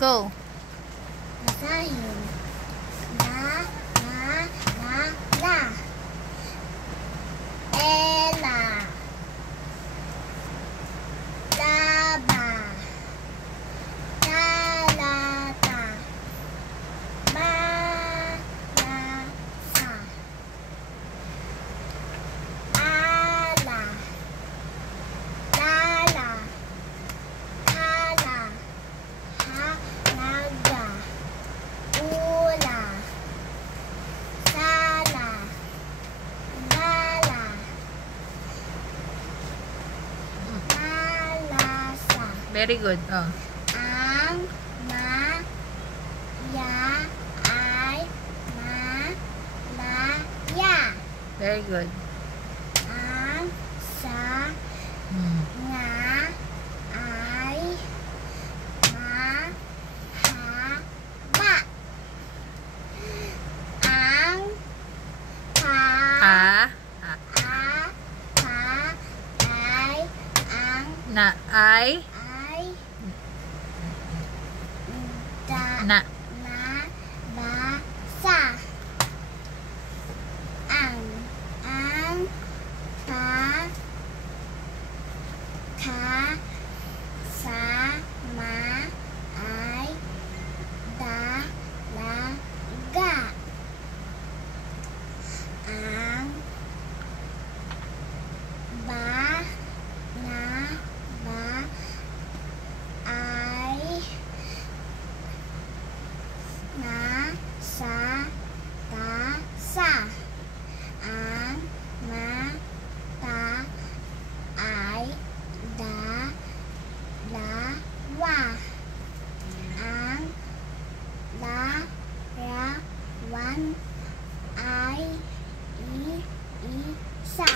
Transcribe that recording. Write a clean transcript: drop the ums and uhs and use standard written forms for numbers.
Go. Basahin. La. Ella. Laba. Talata. Balasa. Ala. Lala. Hala. Halaga. Ula. Sala. Lala. Malasa. Very good. Oh. Ang ya ay malaya. Very good. Ang sa nga ay mahaba. Ang A. ay ang Na. Ay. ay Na. basa. Ang kasama ay dalaga. Ang ba ay nasa tasa. Ang mata ay dalawa. Ang larawan ay isa.